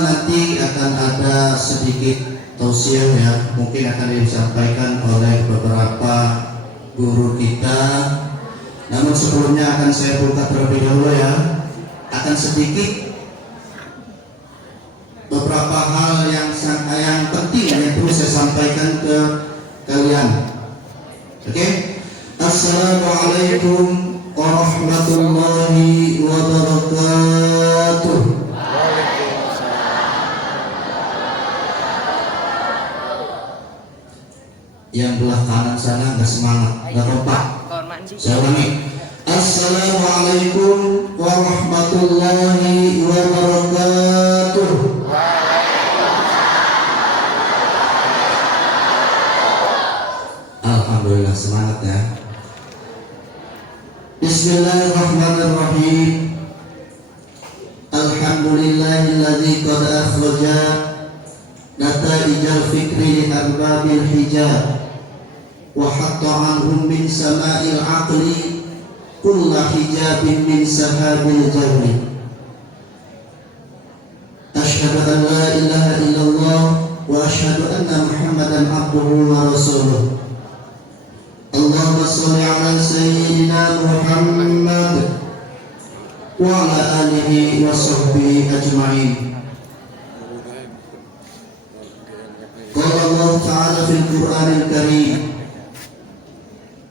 nanti akan ada sedikit tausiah ya, mungkin akan disampaikan oleh beberapa guru kita. Namun sebelumnya akan saya buka terlebih dahulu ya, akan sedikit beberapa hal yang penting yang perlu saya sampaikan ke kalian. Oke? Assalamualaikum warahmatullahi wabarakatuh. Yang belah kanan sana nggak semangat, nggak kompak. Saya ulangi. Assalamualaikum warahmatullahi wabarakatuh. Alhamdulillah, semangat ya. Bismillahirrahmanirrahim. Alhamdulillahilladzi qad akhraja nataijal fikri li arbabil hijab wa hatta anhum min sama'il aqli kulla hijabin min sahabil jahri. Asyhadu an la ilaha illallah wa asyhadu anna Muhammadan abduhu wa rasuluh. Allahumma sholli ala sayyidina Muhammad wa ala alihi wa sahbihi ajma'in. Qala Allah Ta'ala fil Qur'anil Karim.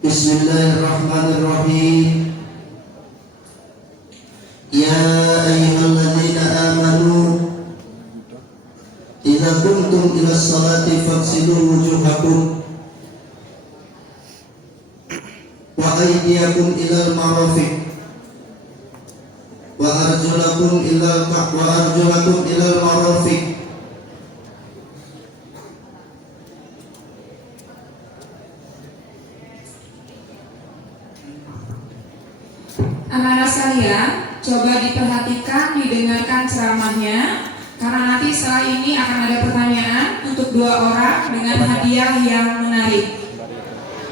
Bismillahirrahmanirrahim. Ya ayyuhalladzina amanu idza qumtum ila sholati faghsilu wujuhakum wa aydiyakum ilal marafiq wa arjulakum ilal marafiq. Anak-anak sekalian, coba diperhatikan, didengarkan ceramahnya, karena nanti setelah ini akan ada pertanyaan untuk 2 orang dengan hadiah yang menarik.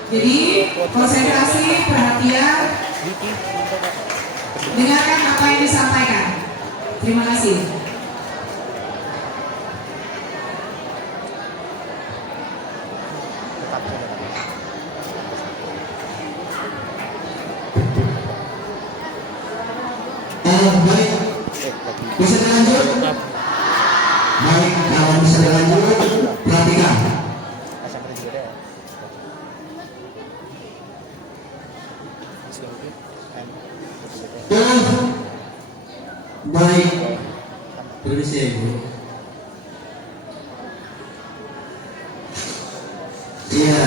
Jadi konsentrasi, perhatian, dengarkan apa yang disampaikan. Terima kasih. Baik, bisa dilanjut? Baik, kalau bisa dilanjut, perhatikan. Baik, permisi Ibu. Iya,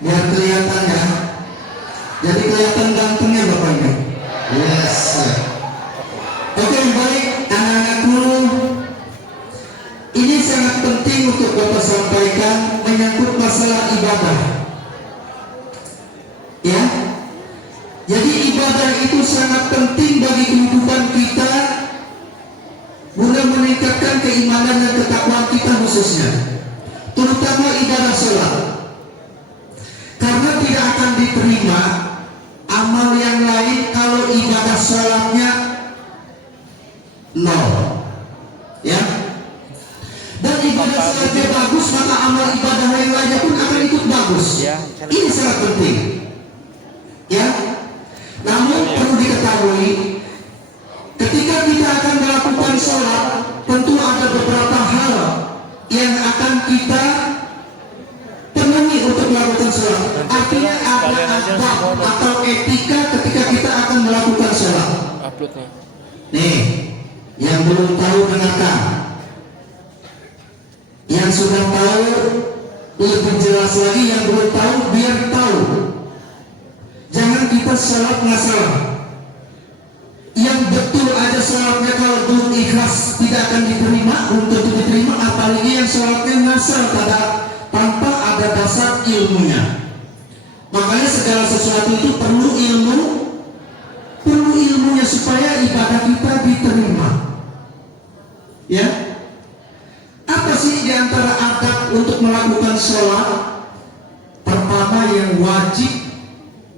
biar kelihatan ya. Jadi kelihatan gantengnya Bapaknya. Yes. Oke, baik anak-anakku. Ini sangat penting untuk Bapak sampaikan menyangkut masalah ibadah. Ya. Jadi ibadah itu sangat penting bagi kehidupan kita guna meningkatkan keimanan dan ketakwaan kita khususnya, terutama ibadah sholat. Karena tidak akan diterima amal yang lain kalau ibadah sholatnya nol, ya. Dan ibadah sholatnya bagus, maka amal ibadah yang lainnya pun akan ikut bagus. Ini sangat penting, ya. Namun perlu diketahui, ketika kita akan melakukan sholat, tentu ada beberapa hal yang akan kita penuhi untuk melakukan sholat. Artinya ada adab atau etika ketika kita akan melakukan sholat. Nih, yang belum tahu dengarkan. Yang sudah tahu lebih jelas lagi, yang belum tahu biar tahu. Jangan kita sholat ngasal. Yang betul aja sholatnya kalau belum ikhlas tidak akan diterima, untuk diterima, apalagi yang sholatnya ngasal tanpa ada dasar ilmunya. Makanya segala sesuatu itu perlu ilmunya supaya ibadah kita diterima. Ya, apa sih diantara adab untuk melakukan sholat? Pertama yang wajib,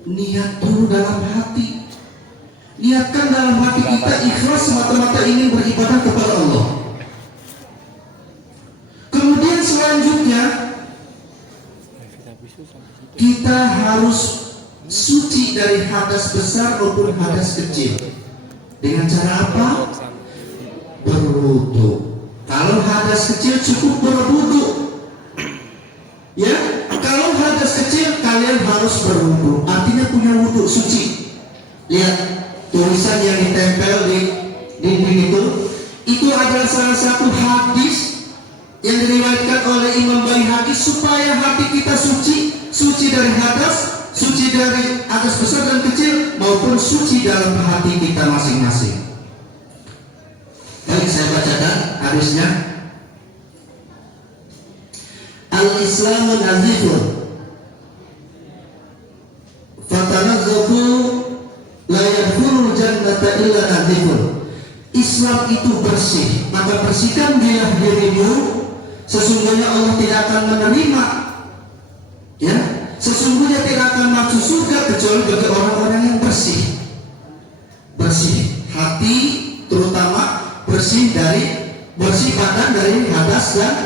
niat dulu dalam hati. Niatkan dalam hati kita ikhlas semata-mata ingin beribadah kepada Allah. Kemudian selanjutnya kita harus suci dari hadas besar maupun hadas kecil. Dengan cara apa? Berwudu. Kalau hadas kecil cukup berwudu. Ya, kalau hadas kecil kalian harus berwudu. Artinya punya wudu suci. Lihat tulisan yang ditempel di dinding itu adalah salah satu hadis yang diriwayatkan oleh Imam Baihaqi supaya hati kita suci dari hadas, suci dari hadas besar dan kecil maupun suci dalam hati kita masing-masing. Baik, saya bacakan hadisnya. Al-Islamu nazifun fatanazzafu la yadkhulul jannata illa nazifun. Islam itu bersih, maka bersihkan dia dirimu. Sesungguhnya Allah tidak akan menerima, ya, sesungguhnya tidak akan masuk surga kecuali bagi orang-orang yang bersih. Bersih hati, terutama bersih badan dari hadas dan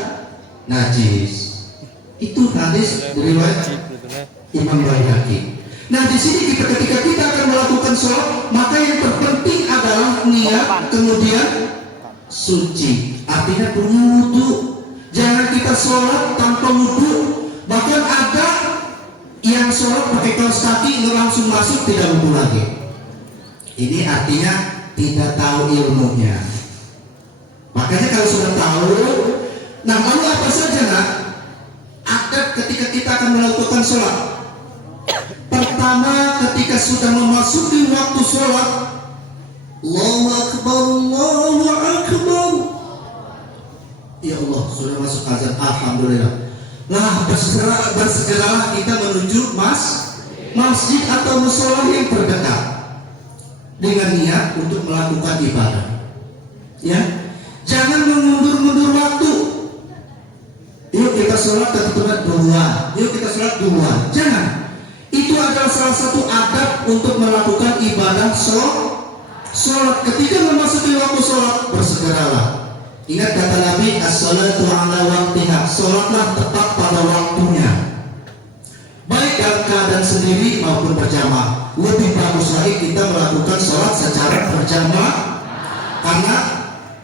najis. Itu hadis riwayat Imam Baihaqi. Nah, di sini ketika kita akan melakukan sholat, maka yang terpenting adalah niat, kemudian suci. Artinya punya wudu. Jangan kita sholat tanpa wudu. Bahkan ada yang sholat pakai kaos kaki langsung masuk tidak wudu lagi. Ini artinya tidak tahu ilmunya. Makanya kalau sudah tahu, nah lalu apa saja nak? Adab ketika kita akan melakukan sholat. Pertama, ketika sudah memasuki waktu sholat, Allahu Akbar, Allahu Akbar. Ya Allah, sudah masuk azan, alhamdulillah. Nah, bersegeralah kita menuju masjid atau mushola yang terdekat dengan niat untuk melakukan ibadah. Ya, jangan mengundur-mundur waktu. Yuk kita sholat dua, yuk kita sholat dua. Jangan. Itu adalah salah satu adab untuk melakukan ibadah sholat. Ketika memasuki waktu sholat, bersegeralah. Ingat kata Nabi, as-salatu ala waqtiha. Sholatlah tepat pada waktunya. Baik dalam keadaan sendiri maupun berjamaah. Lebih bagus lagi kita melakukan sholat secara berjamaah, karena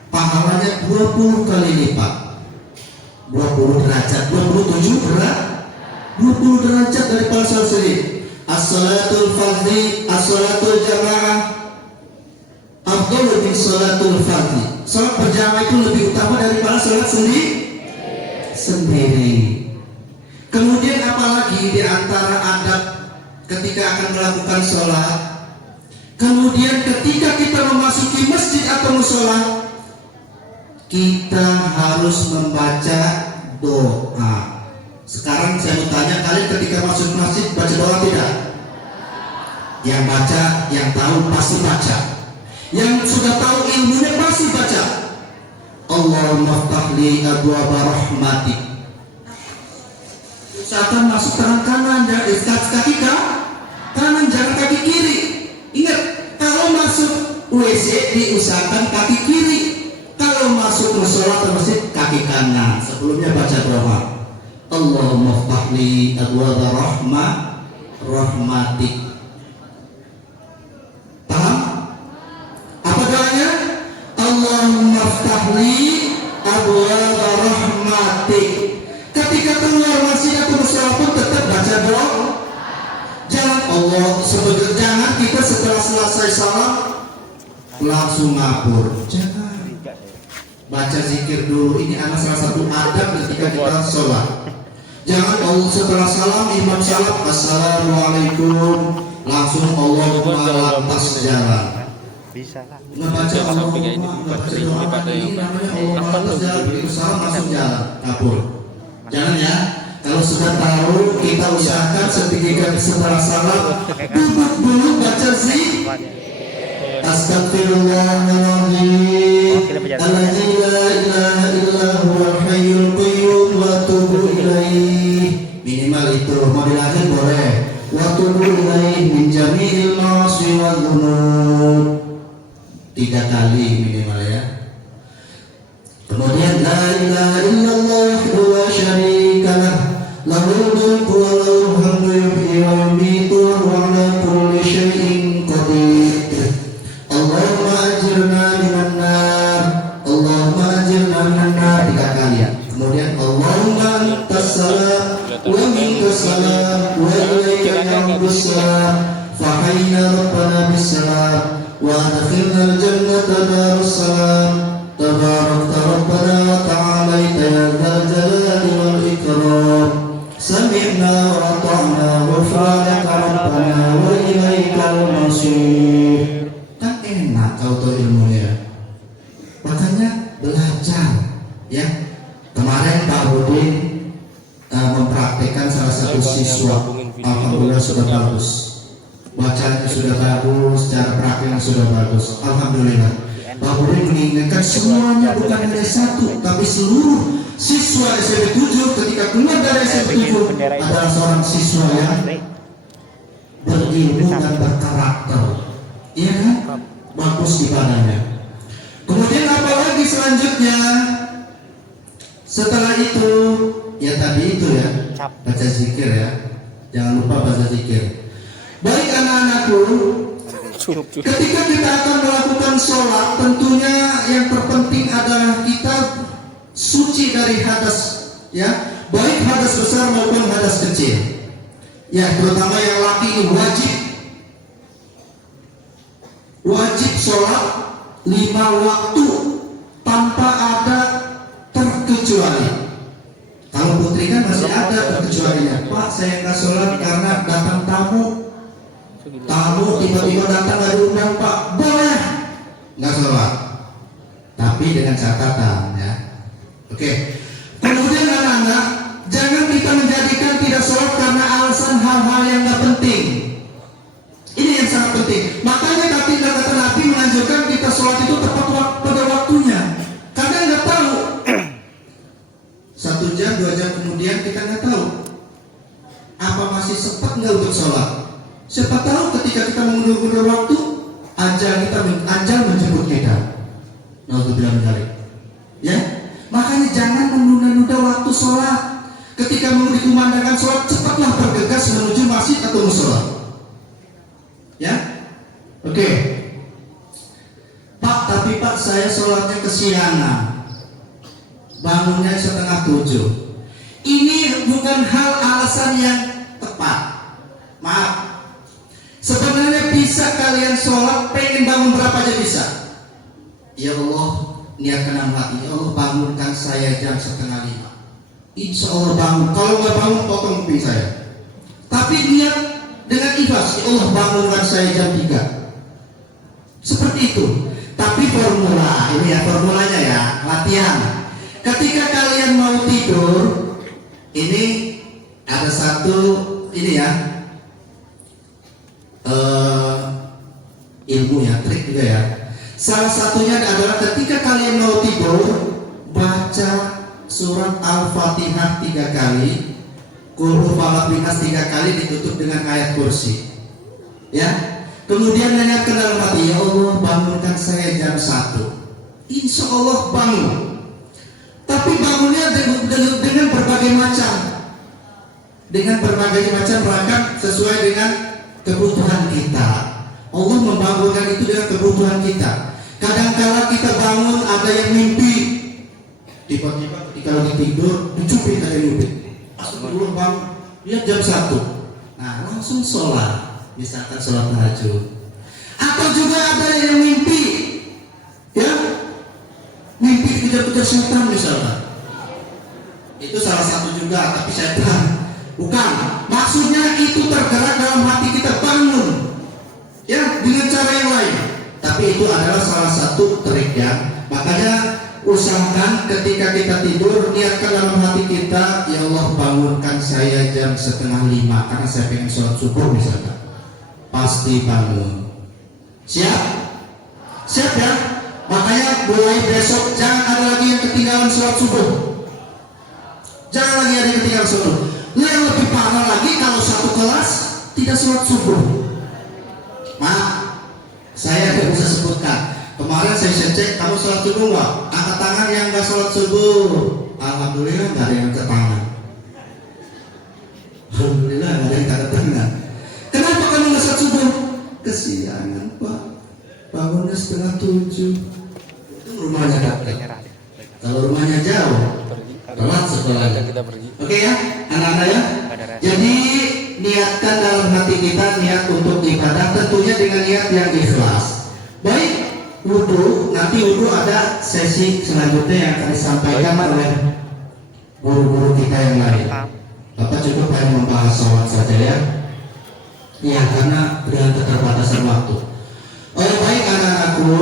pahalanya 20 kali lipat. 20 derajat, 27 derajat dari para sholat sendiri. As-salatul fardhi, as-salatul jamaah afdalu min salatul fardhi. Salat berjamaah itu lebih utama daripada salat sendiri. Kemudian apalagi di antara adab ketika akan melakukan sholat, kemudian ketika kita memasuki masjid atau mushola, kita harus membaca doa. Sekarang saya mau tanya, kalian ketika masuk masjid baca doa tidak? Yang baca, yang tahu pasti baca. Yang sudah tahu ilmunya pasti baca. Allahumma ftahli abwaaba rahmatik. Usahakan masuk tangan kanan, kaki kanan, jangan kaki kiri. Ingat, kalau masuk WC diusahakan kaki kiri. Kalau masuk mushola atau masjid kaki kanan. Sebelumnya baca doa. Allahumma ftahli abwaaba rahmatik. Paham? Apa doanya? Allahumma ftahli abwaaba rahmatik. Ketika keluar masjid atau mushola pun tetap baca doa. Jangan jangan kita setelah selesai salam langsung ngabur. Jangan. Baca zikir dulu. Ini adalah salah satu adab ketika kita sholat. Jangan setelah salam imam salam assalamualaikum langsung Allahumma lantas jalan. Bisa lah. Ngebaca Allahumma, ngebaca doa ini namanya Allahumma lantas jalan. Begitu salam langsung jalan, kabur. Jangan ya. Kalau sudah tahu, kita usahakan setelah salam duduk dulu baca zikir. Astaghfirullahaladzim alladzi la ilaha illa huwal hayyul qayyum wa atubu ilaih. Minimal itu, mau dilanjut boleh. Wa atubu ilaih min jami'il ma'asi wal dzunub. 3 kali minimal ya. Kemudian la ilaha illallah wahdahu la syarika lah, lahul mulku wa lahul hamdu yuhyi wa yumiitu wa huwa ala kulli syai'in qadir. Allahumma ajirna minan nar, Allahumma ajirna minan nar 3 kali ya. Kemudian Allahumma antas salam wa minkas salam wa ilaika ya'udus salam fa hayna rabbana bis salam wa adkhilna al jannata darus salam tabarakta rabbana wa ta'alaita ya dzal jalali wal ikram sami'na wa ata'na ghufranaka rabbana wa ilaikal masir. Kan enak kalau tahu ilmunya, makanya belajar ya. Kemarin Pak Budin mempraktekkan salah satu siswa, alhamdulillah sudah bagus, bacanya sudah bagus, cara prakteknya sudah bagus, alhamdulillah. Pak Budin mengingatkan semuanya bukan hanya satu, tapi seluruh siswa SMP 7 ketika keluar dari SMP 7 adalah seorang siswa yang berilmu dan berkarakter, iya kan? Bagus ibadahnya. Kemudian apa lagi selanjutnya? Setelah itu, ya tadi itu ya, baca zikir ya, jangan lupa baca zikir. Baik anak-anakku, ketika kita akan melakukan sholat, tentunya yang terpenting adalah kita suci dari hadas, ya, baik hadas besar maupun hadas kecil. Ya, terutama yang laki wajib sholat 5 waktu tanpa ada terkecuali. Kalau putri kan masih ada terkecualinya. Pak, saya nggak sholat karena datang tamu tiba-tiba datang nggak diundang Pak, boleh nggak sholat, tapi dengan catatan ya. Oke. Kemudian anak-anak, jangan kita menjadikan tidak sholat karena alasan hal-hal yang nggak penting. Ini yang sangat penting. Makanya kata Nabi menganjurkan kita sholat itu tepat pada waktunya. Kadang nggak tahu. 1 jam, 2 jam kemudian kita nggak tahu apa masih sempat nggak untuk sholat. Siapa tahu ketika kita mengundur waktu, ajal menjemput kita. Naudzubillah min dzalik. Ya, makanya jangan menunda-nunda waktu sholat. Ketika mau dikumandangkan sholat, cepatlah bergegas menuju masjid atau mushola. Ya, oke. Pak, tapi Pak saya sholatnya kesiangan, bangunnya 6:30. Ini bukan hal alasan yang tepat. Maaf. Sebenarnya bisa kalian sholat, pengen bangun berapa aja bisa. Ya Allah, niatkan dalam hati, ya Allah bangunkan saya jam 4:30. Insya Allah bangun. Kalau nggak bangun, potong kuping saya. Tapi niat dengan ikhlas, ya Allah bangunkan saya jam 3. Seperti itu. Tapi formula, ini ya formulanya ya, latihan. Ketika kalian mau tidur, ini ada satu ini ya, ilmu ya, trik juga ya. Salah satunya adalah ketika kalian mau tidur, baca surat Al-Fatihah 3 kali, Qul huwallahu ahad 3 kali, ditutup dengan ayat kursi. Ya. Kemudian niatkan dalam hati, ya Allah bangunkan saya jam 1. Insya Allah bangun. Tapi bangunnya dengan berbagai macam, ragam sesuai dengan kebutuhan kita. Allah membangunkan itu dengan kebutuhan kita. Kadang-kala kita bangun ada yang mimpi, tiba-tiba ketika lagi tidur dicubit ada yang mimpi. Astagfirullah, bangun, lihat jam 1. Nah langsung sholat. Misalkan sholat tahajud. Atau juga ada yang mimpi, ya, mimpi dikejar-kejar setan misalnya. Itu salah satu juga, tapi setan. Bukan. Maksudnya itu tergerak dalam hati kita, bangun, ya, dengan cara yang lain. Tapi itu adalah salah satu trik ya. Makanya usahakan ketika kita tidur, niatkan dalam hati kita, ya Allah bangunkan saya jam 4:30 karena saya pengen sholat subuh misalkan. Pasti bangun. Siap? Siap ya? Makanya mulai besok jangan ada lagi yang ketinggalan sholat subuh. Jangan lagi ada yang ketinggalan sholat subuh. Yang lebih parah lagi kalau satu kelas tidak sholat subuh. Maaf, Saya tidak bisa sebutkan. Kemarin saya cek, kamu sholat subuh nggak? Angkat tangan yang nggak sholat subuh. Alhamdulillah nggak ada yang angkat tangan. Alhamdulillah nggak ada yang angkat tangan. Kenapa kamu nggak sholat subuh? Kesiangan Pak, bangunnya 6:30. Itu rumahnya dekat. Kalau rumahnya jauh, telat sekolahnya. Oke ya, anak-anak ya. Jadi niatkan dalam hati kita niat untuk ibadah, tentunya dengan niat yang ikhlas. Baik, wudhu, nanti wudhu ada sesi selanjutnya yang akan disampaikan oleh guru-guru kita yang lain. Bapak cukup hanya membahas sholat saja ya. Ya, karena dengan keterbatasan waktu. Oh baik anak-anakku,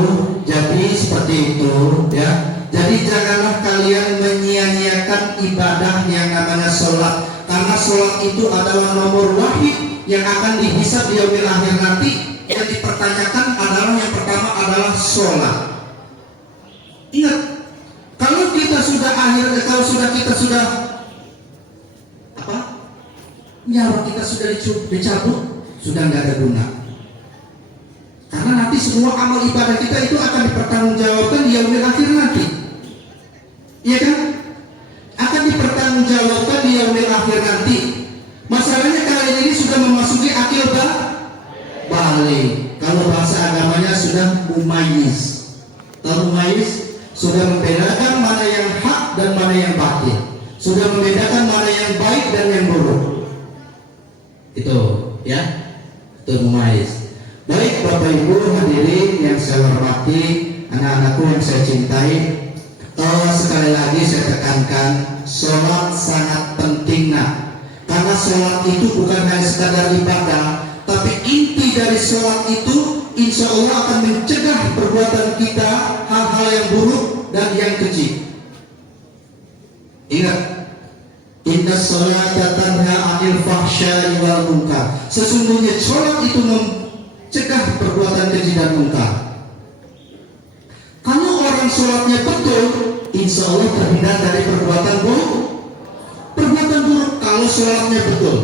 jadi seperti itu ya. Jadi janganlah kalian menyia-nyiakan ibadah yang namanya sholat, karena sholat itu adalah nomor wahid yang akan dihisab di yaumil akhir nanti. Yang dipertanyakan adalah yang pertama adalah sholat. Ingat, kalau kita sudah apa? Nyawa kita sudah dicabut, sudah nggak ada guna. Karena nanti semua amal ibadah kita itu akan dipertanggungjawabkan di yaumil akhir nanti. Iya kan? Akan dipertanggungjawabkan di yaumil akhir nanti. Masalahnya kalian ini sudah memasuki akil balik. Kalau bahasa agamanya sudah mumayyiz. Tahu mumayyiz? Sudah membedakan mana yang hak dan mana yang batil. Sudah membedakan mana yang baik dan yang buruk. Itu ya. Itu mumayyiz. Baik Bapak Ibu hadirin yang saya hormati, anak-anakku yang saya cintai, sekali lagi saya tekankan, sholat sangat penting karena sholat itu bukan hanya sekadar ibadah, tapi inti dari sholat itu insya Allah akan mencegah perbuatan kita hal-hal yang buruk dan yang keji. Ingat, inna sholata tanha 'anil fahsya'i wal munkar. Sesungguhnya sholat itu cegah perbuatan keji dan munkar. Kalau orang sholatnya betul, insya Allah terhindar dari perbuatan buruk. Perbuatan buruk kalau sholatnya betul.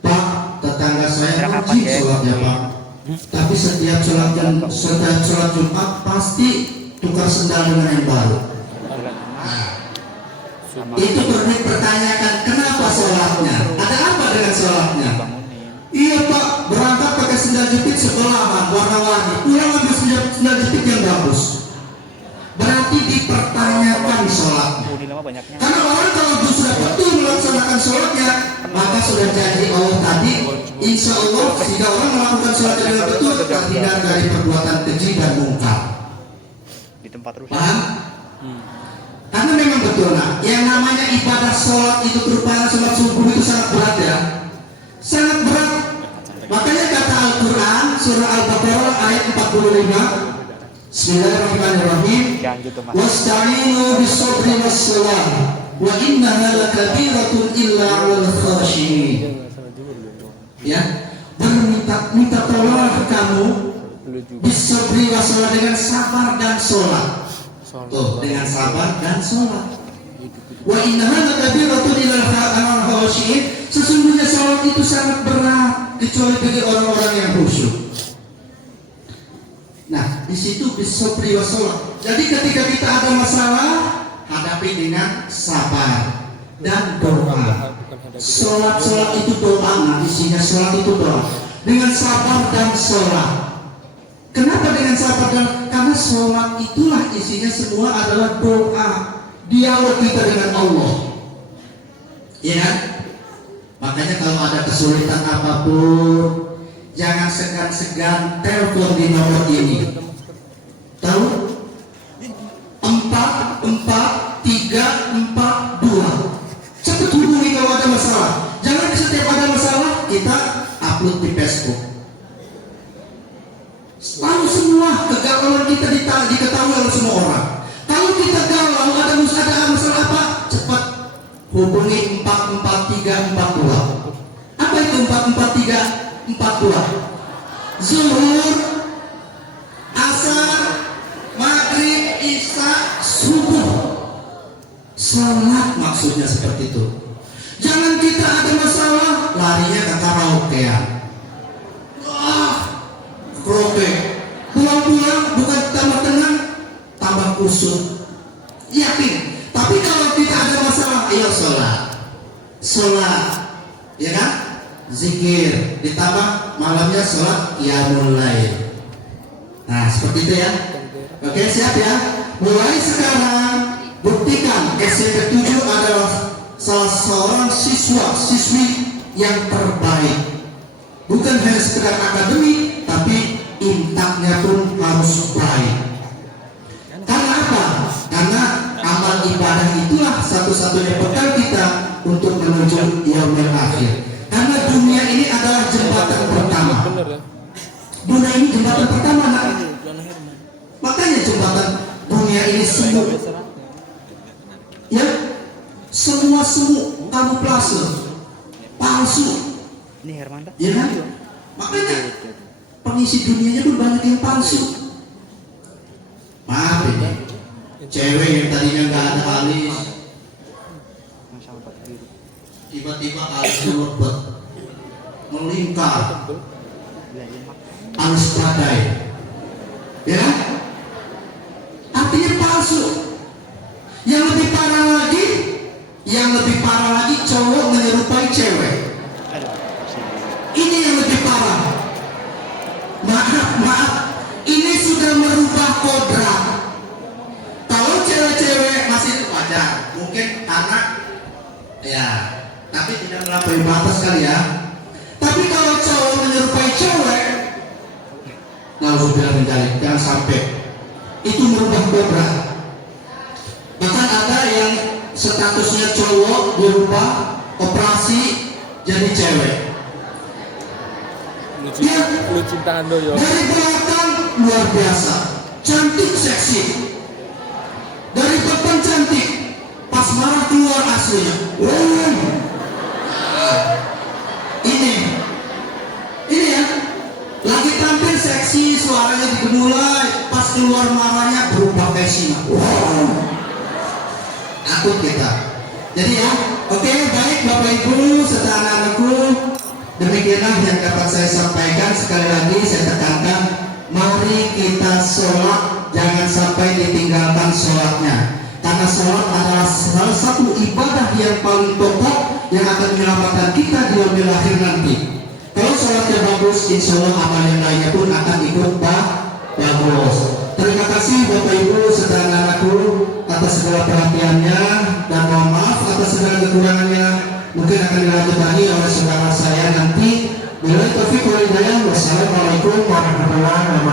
Pak, tetangga saya rajin sholatnya Pak, tapi setiap sholat Jumat pasti tukar sendal dengan yang baru. Itu perlu dipertanyakan, kenapa sholatnya? Ada apa dengan sholatnya? Iya Pak, berangkat pakai sendal jepit sekolahan warna-warni, pulang ambil sendal jepit yang bagus. Berarti dipertanyakan sholatnya. Karena orang kalau sudah betul melaksanakan sholatnya, maka sudah janji Allah tadi, insya Allah jika orang melakukan sholatnya dengan betul, terhindar dari perbuatan keji dan munkar. Di tempat rusak. Paham? Karena memang betul yang namanya ibadah sholat itu terutama sholat subuh itu sangat berat ya. Sangat berat. Makanya kata Al-Quran surah Al-Baqarah ayat 45, Bismillahirrahmanirrahim, wasta'inu bis-sabri was-salah wa innaha lakabiratun illa 'alal khashiyin. Ya, minta tolonglah kamu bis-sabri was-salah, dengan sabar dan sholat. Tuh, dengan sabar dan sholat. Wa innaha lakabiratun illa 'alal khashiyin. Sesungguhnya sholat itu sangat berat kecuali bagi orang-orang yang khusyuk. Nah, di situ bisabri wassalah. Jadi ketika kita ada masalah, hadapi dengan sabar dan doa. Sholat itu doa, isinya sholat itu doa. Dengan sabar dan sholat. Kenapa dengan sabar dan? Karena sholat itulah isinya semua adalah doa, dialog kita dengan Allah. Ya kan? Makanya kalau ada kesulitan apapun, jangan segan-segan telepon di nomor ini. Tahu? 443442. Cepat hubungi kalau ada masalah. Jangan setiap ada masalah kita upload di Facebook. Lalu semua kegalauan kita diketahui oleh semua orang. Kalau kita galau, ada masalah apa? Cepat hubungi 44342. Apa itu 44342? Zuhur, asar, maghrib, isya, subuh. Salat maksudnya seperti itu. Jangan kita ada masalah larinya ke karaokean. Wah, karaoke cewek. Pulang-pulang bukan tambah tenang, tambah kusut. Yakin. Tapi kalau kita ada masalah, ayo sholat, ya kan? Zikir, ditambah malamnya sholat qiyamul lail. Nah, seperti itu ya. Oke, siap ya. Mulai sekarang buktikan SMP 7 adalah salah seorang siswi yang terbaik. Bukan hanya sekedar akademik, tapi intaknya pun harus baik. Karena apa? Karena amal ibadah itulah satu-satunya bekal kita untuk menuju yaumil akhir. Karena dunia ini adalah jembatan pertama. Dunia ini jembatan pertama, nak. Makanya jembatan dunia ini semu. Ya, semua semu, kamuflase, palsu. Ini Hermanta. Ya kan? Makanya pengisi dunianya pun banyak yang palsu. Maaf ini, cewek yang tadinya nggak ada alis, tiba-tiba alisnya lepet, melingkar, alis badai, ya kan? Artinya palsu. Yang lebih parah lagi, cowok menyerupai cewek. Ini yang lebih parah. Maaf, ini sudah merubah kodrat. Kalau cewek-cewek masih wajar, mungkin anak, ya, tapi tidak melampaui batas kali ya. Tapi kalau cowok menyerupai cewek, nauzubillah min dzalik, jangan sampai. Itu merubah kodrat. Bahkan ada yang statusnya cowok dirubah operasi jadi cewek. Dia dari belakang luar biasa, cantik, seksi. Dari depan cantik, pas marah keluar aslinya. Ini ya, lagi tampil seksi, suaranya digemulai, pas keluar marahnya berubah pesima. Takut kita. Jadi ya, oke, baik Bapak Ibu serta anak-anakku, demikianlah yang dapat saya sampaikan. Sekali lagi saya tekankan, mari kita sholat, jangan sampai ditinggalkan sholatnya. Karena sholat adalah salah satu ibadah yang paling pokok yang akan menyelamatkan kita di yaumil akhir nanti. Kalau sholatnya bagus, insya Allah amal yang lainnya pun akan ikut bagus. Terima kasih Bapak Ibu serta anak-anakku atas segala perhatiannya, dan mohon maaf atas segala kekurangannya. Mungkin akan dilanjutkan oleh saudara saya nanti. Wassalamualaikum warahmatullahi wabarakatuh.